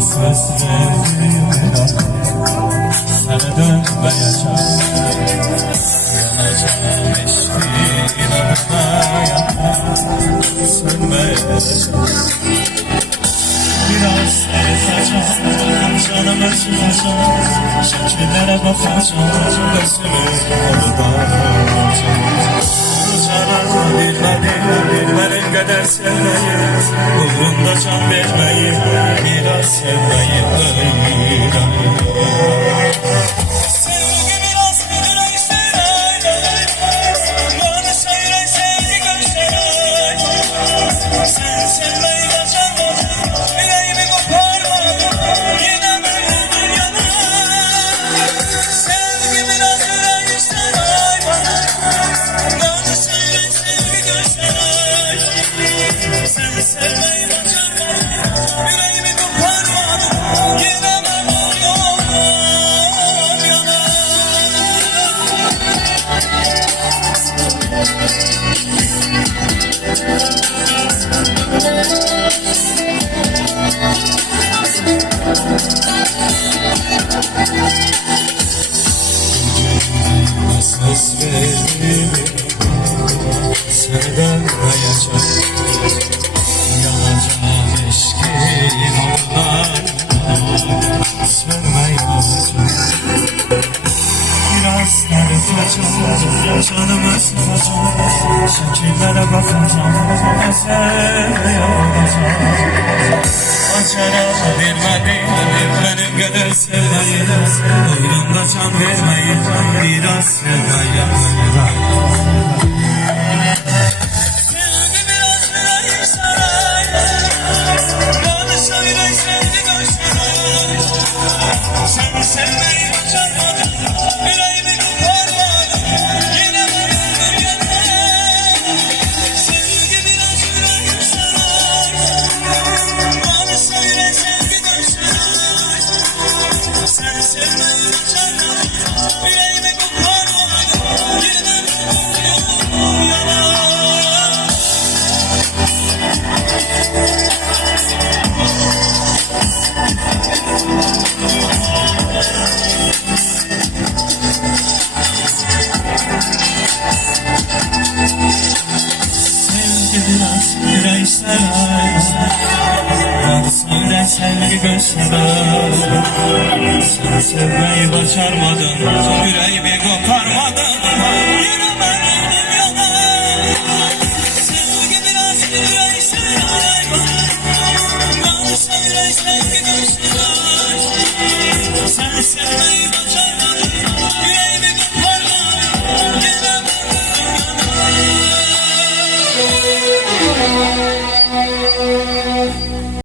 sözlerim sana dönmeyeceğim. Yanacağım eşliğin adına yanmam sönmeyeceğim. Biraz seveceğim, canımı sıkacağım, şekillere bakacağım, gözümü alacağım. Bu canı bilmenin kadar sevmeyi, uğrunda can vermeyi, biraz sevmeyi öğren. Söz verdim sana dönmeyeceğim. Yanacağım eşkin onlar sönmeyeceğim. Biraz sarılacağım, canımı sıkacağım, şekillere bakacağım, esermeye olacağım. Açara benim kadar sevmeyi, uğrunda can vermeyi, biraz sevmeyi öğren. Sevgi biraz yüreği saray, yanışa yürek sevgi gösterir. Seni sevmeyi başarmadın, yüreğimi koparmadın, yine varımdır yanına. Sevgi biraz yüreği saray, yanışa yürek sevgi gösterir. Sen sevmeyi başarmadın, yüreğimi koparmadın, yine varımdır yanına. Sevgi biraz yüreği sarar, bana söyle sevgi gösterir. Sen sevmeyi başarmadın, yüreğimi koparmadın, yine varımdır yanına. Sevgi biraz yüreği sarar, bana söyle sevgi gösterir. Sen sevmeyi başarmadın,